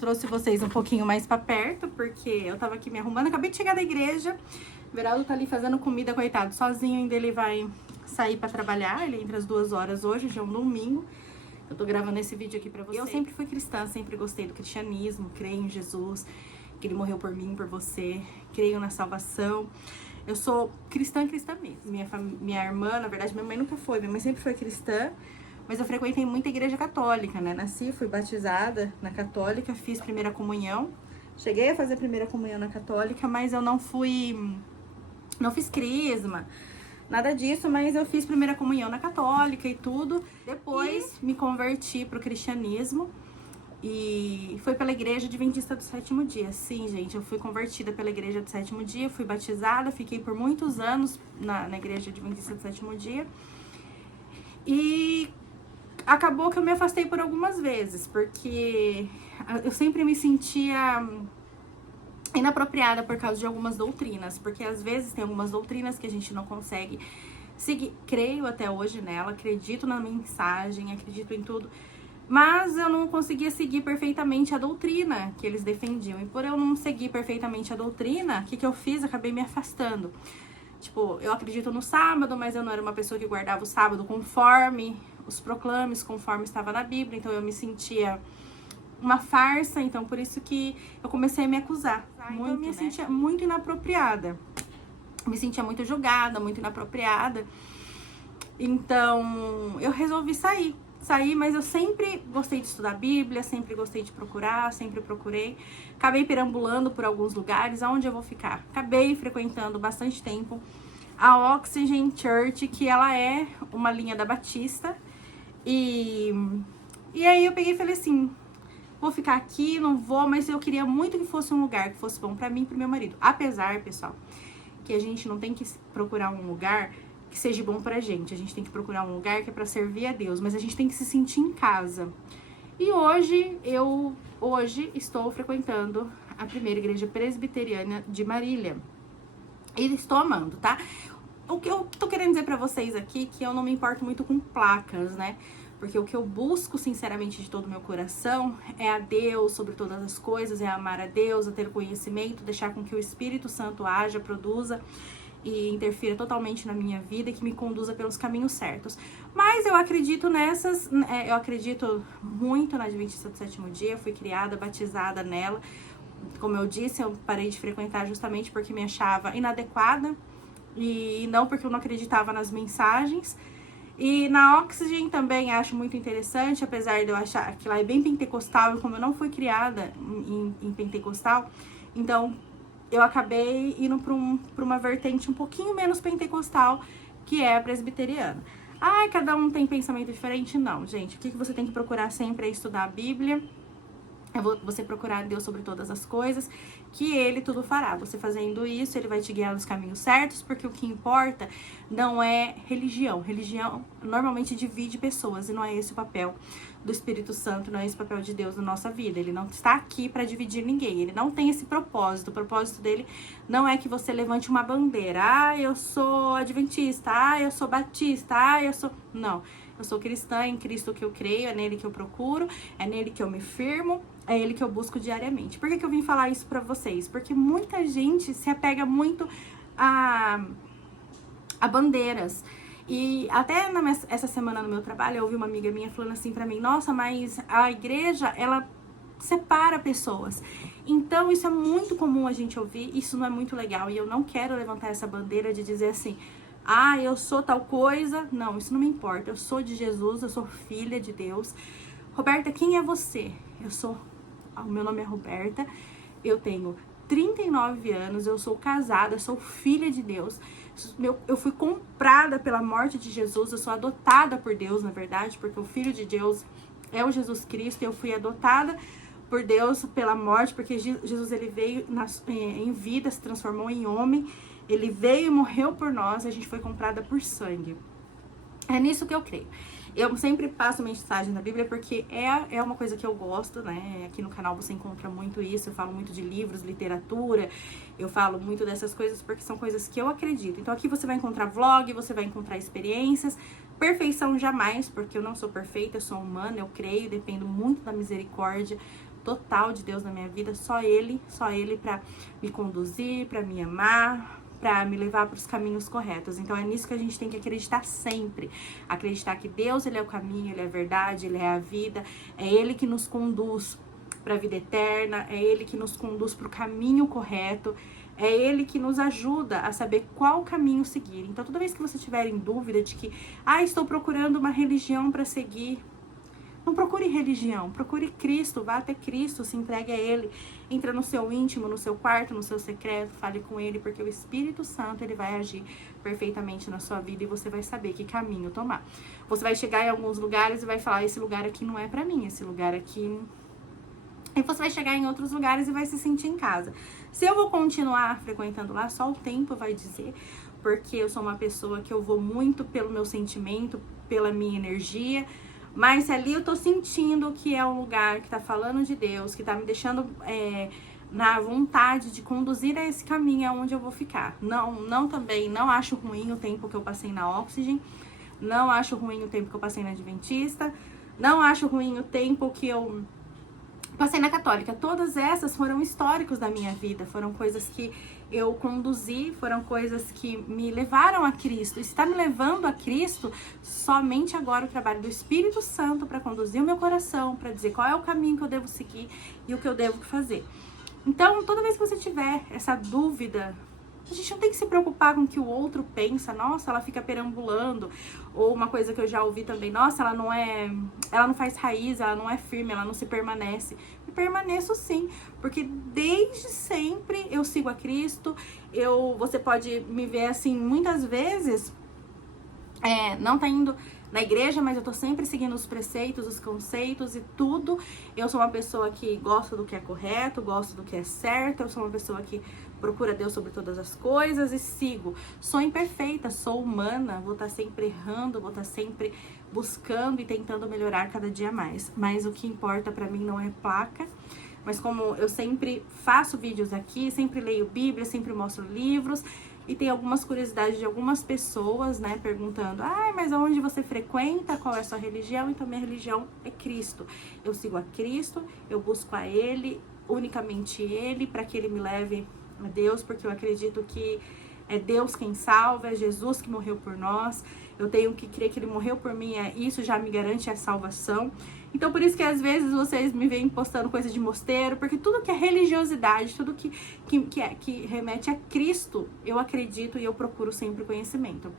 Trouxe vocês um pouquinho mais pra perto, porque eu tava aqui me arrumando. Acabei de chegar da igreja. O Veraldo tá ali fazendo comida, coitado, sozinho. Ainda ele vai sair pra trabalhar. Ele entra às 2 horas hoje, já é um domingo. Eu tô gravando esse vídeo aqui pra vocês. Eu sempre fui cristã, sempre gostei do cristianismo. Creio em Jesus, que ele morreu por mim, por você. Creio na salvação. Eu sou cristã mesmo. Minha irmã, na verdade, minha mãe nunca foi. Minha mãe sempre foi cristã. Mas eu frequentei muita igreja católica, né? Nasci, fui batizada na católica, fiz primeira comunhão. Cheguei a fazer primeira comunhão na católica, mas eu não fiz crisma, nada disso, mas eu fiz primeira comunhão na católica e tudo. Depois me converti pro cristianismo e foi pela igreja adventista do sétimo dia. Sim, gente, eu fui convertida pela igreja do sétimo dia, fui batizada, fiquei por muitos anos na igreja adventista do sétimo dia. E acabou que eu me afastei por algumas vezes, porque eu sempre me sentia inapropriada por causa de algumas doutrinas, porque às vezes tem algumas doutrinas que a gente não consegue seguir. Creio até hoje nela, acredito na mensagem, acredito em tudo, mas eu não conseguia seguir perfeitamente a doutrina que eles defendiam. E por eu não seguir perfeitamente a doutrina, o que eu fiz? Acabei me afastando. Tipo, eu acredito no sábado, mas eu não era uma pessoa que guardava o sábado conforme os proclames, conforme estava na Bíblia. Então eu me sentia uma farsa, então por isso que eu comecei a me acusar. Então eu me sentia muito inapropriada. Me sentia muito julgada, muito inapropriada. Então eu resolvi sair, mas eu sempre gostei de estudar a Bíblia, sempre gostei de procurar, sempre procurei. Acabei perambulando por alguns lugares. Aonde eu vou ficar? Acabei frequentando bastante tempo a Oxygen Church, que ela é uma linha da Batista. E aí eu peguei e falei assim, vou ficar aqui, não vou, mas eu queria muito que fosse um lugar que fosse bom pra mim e pro meu marido. Apesar, pessoal, que a gente não tem que procurar um lugar que seja bom pra gente. A gente tem que procurar um lugar que é pra servir a Deus, mas a gente tem que se sentir em casa. E hoje estou frequentando a primeira igreja presbiteriana de Marília. E estou amando, tá? O que eu tô querendo dizer pra vocês aqui, que eu não me importo muito com placas, né? Porque o que eu busco, sinceramente, de todo o meu coração é a Deus sobre todas as coisas, é amar a Deus, é ter conhecimento, deixar com que o Espírito Santo haja, produza e interfira totalmente na minha vida e que me conduza pelos caminhos certos. Mas eu acredito eu acredito muito na Adventista do Sétimo Dia, fui criada, batizada nela. Como eu disse, eu parei de frequentar justamente porque me achava inadequada e não porque eu não acreditava nas mensagens. E na Oxygen também acho muito interessante, apesar de eu achar que lá é bem pentecostal, e como eu não fui criada em pentecostal, então eu acabei indo para uma vertente um pouquinho menos pentecostal, que é a presbiteriana. Ai, cada um tem pensamento diferente? Não, gente. O que você tem que procurar sempre é estudar a Bíblia. Você procurar Deus sobre todas as coisas, que Ele tudo fará. Você fazendo isso, Ele vai te guiar nos caminhos certos, porque o que importa não é religião. Religião normalmente divide pessoas e não é esse o papel do Espírito Santo, não é esse o papel de Deus na nossa vida. Ele não está aqui para dividir ninguém, Ele não tem esse propósito. O propósito dele não é que você levante uma bandeira. Ah, eu sou adventista, ah, eu sou batista, ah, eu sou... Não. Eu sou cristã, em Cristo que eu creio, é nele que eu procuro, é nele que eu me firmo, é ele que eu busco diariamente. Por que eu vim falar isso pra vocês? Porque muita gente se apega muito a bandeiras. E até essa semana no meu trabalho, eu ouvi uma amiga minha falando assim pra mim, nossa, mas a igreja, ela separa pessoas. Então, isso é muito comum a gente ouvir, isso não é muito legal. E eu não quero levantar essa bandeira de dizer assim, ah, eu sou tal coisa. Não, isso não me importa. Eu sou de Jesus, eu sou filha de Deus. Roberta, quem é você? O meu nome é Roberta, eu tenho 39 anos, eu sou casada, sou filha de Deus. Eu fui comprada pela morte de Jesus, eu sou adotada por Deus, na verdade, porque o Filho de Deus é o Jesus Cristo. Eu fui adotada por Deus pela morte, porque Jesus ele veio em vida, se transformou em homem. Ele veio e morreu por nós, a gente foi comprada por sangue. É nisso que eu creio. Eu sempre passo mensagem na Bíblia porque é uma coisa que eu gosto, né? Aqui no canal você encontra muito isso, eu falo muito de livros, literatura, eu falo muito dessas coisas porque são coisas que eu acredito. Então aqui você vai encontrar vlog, você vai encontrar experiências, perfeição jamais, porque eu não sou perfeita, eu sou humana, eu creio, dependo muito da misericórdia total de Deus na minha vida, só Ele para me conduzir, para me amar, para me levar para os caminhos corretos. Então é nisso que a gente tem que acreditar sempre. Acreditar que Deus, Ele é o caminho, Ele é a verdade, Ele é a vida. É Ele que nos conduz para a vida eterna, é Ele que nos conduz para o caminho correto. É Ele que nos ajuda a saber qual caminho seguir. Então toda vez que você tiver em dúvida de que, estou procurando uma religião para seguir, não procure religião, procure Cristo, vá até Cristo, se entregue a Ele, entra no seu íntimo, no seu quarto, no seu secreto, fale com Ele, porque o Espírito Santo, Ele vai agir perfeitamente na sua vida e você vai saber que caminho tomar. Você vai chegar em alguns lugares e vai falar, esse lugar aqui não é pra mim, esse lugar aqui... E você vai chegar em outros lugares e vai se sentir em casa. Se eu vou continuar frequentando lá, só o tempo vai dizer, porque eu sou uma pessoa que eu vou muito pelo meu sentimento, pela minha energia, mas se ali eu tô sentindo que é um lugar que tá falando de Deus, que tá me deixando na vontade de conduzir a esse caminho, é onde eu vou ficar. Não acho ruim o tempo que eu passei na Oxygen, não acho ruim o tempo que eu passei na Adventista, não acho ruim o tempo que eu passei na Católica. Todas essas foram históricos da minha vida, foram coisas que eu conduzi, foram coisas que me levaram a Cristo. E se está me levando a Cristo, somente agora o trabalho do Espírito Santo para conduzir o meu coração, para dizer qual é o caminho que eu devo seguir e o que eu devo fazer. Então, toda vez que você tiver essa dúvida, a gente não tem que se preocupar com o que o outro pensa, nossa, ela fica perambulando, ou uma coisa que eu já ouvi também, nossa, ela não faz raiz, ela não é firme, ela não se permanece. E permaneço sim, porque desde sempre eu sigo a Cristo, você pode me ver assim, muitas vezes, não tá indo na igreja, mas eu tô sempre seguindo os preceitos, os conceitos e tudo. Eu sou uma pessoa que gosta do que é correto, gosto do que é certo, eu sou uma pessoa que procura Deus sobre todas as coisas e sigo. Sou imperfeita, sou humana, vou estar sempre errando, vou estar sempre buscando e tentando melhorar cada dia mais. Mas o que importa pra mim não é placa, mas como eu sempre faço vídeos aqui, sempre leio Bíblia, sempre mostro livros, e tem algumas curiosidades de algumas pessoas, né, perguntando, mas aonde você frequenta, qual é a sua religião? Então minha religião é Cristo. Eu sigo a Cristo, eu busco a Ele, unicamente Ele, para que Ele me leve a Deus, porque eu acredito que é Deus quem salva, é Jesus que morreu por nós. Eu tenho que crer que Ele morreu por mim, isso já me garante a salvação. Então, por isso que às vezes vocês me veem postando coisa de mosteiro, porque tudo que é religiosidade, tudo que remete a Cristo, eu acredito e eu procuro sempre conhecimento.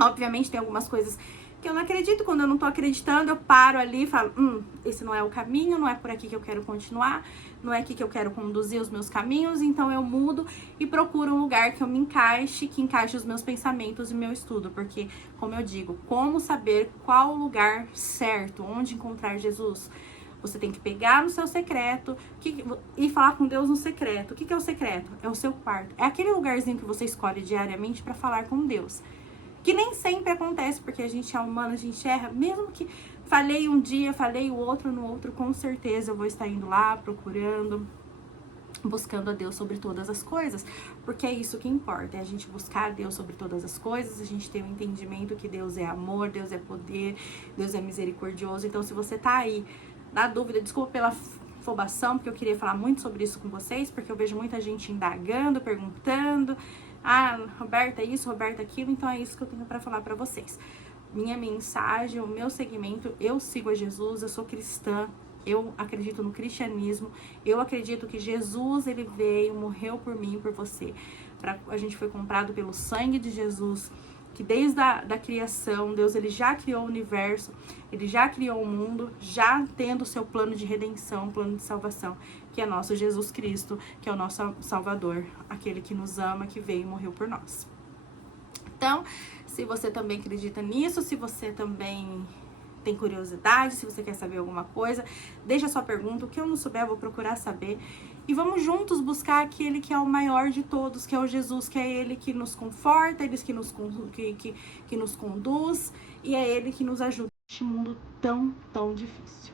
Obviamente tem algumas coisas que eu não acredito, quando eu não tô acreditando, eu paro ali e falo, esse não é o caminho, não é por aqui que eu quero continuar, não é aqui que eu quero conduzir os meus caminhos, então eu mudo e procuro um lugar que eu me encaixe, que encaixe os meus pensamentos e meu estudo, porque, como eu digo, como saber qual o lugar certo, onde encontrar Jesus? Você tem que pegar no seu secreto e falar com Deus no secreto. O que é o secreto? É o seu quarto. É aquele lugarzinho que você escolhe diariamente para falar com Deus. Que nem sempre acontece, porque a gente é humano, a gente erra. Mesmo que falei um dia, falei o outro no outro, com certeza eu vou estar indo lá, procurando, buscando a Deus sobre todas as coisas. Porque é isso que importa, é a gente buscar a Deus sobre todas as coisas, a gente ter o entendimento que Deus é amor, Deus é poder, Deus é misericordioso. Então, se você tá aí na dúvida, desculpa pela afobação, porque eu queria falar muito sobre isso com vocês, porque eu vejo muita gente indagando, perguntando, Roberta isso, Roberta aquilo, então é isso que eu tenho para falar para vocês. Minha mensagem, o meu segmento, eu sigo a Jesus, eu sou cristã, eu acredito no cristianismo, eu acredito que Jesus, ele veio, morreu por mim e por você. A gente foi comprado pelo sangue de Jesus, que desde da criação, Deus ele já criou o universo, ele já criou o mundo, já tendo o seu plano de redenção, plano de salvação, que é nosso Jesus Cristo, que é o nosso Salvador, aquele que nos ama, que veio e morreu por nós. Então, se você também acredita nisso, se você também tem curiosidade, se você quer saber alguma coisa, deixa a sua pergunta, o que eu não souber eu vou procurar saber. E vamos juntos buscar aquele que é o maior de todos, que é o Jesus, que é ele que nos conforta, ele que nos conduz, e é ele que nos ajuda neste mundo tão, tão difícil.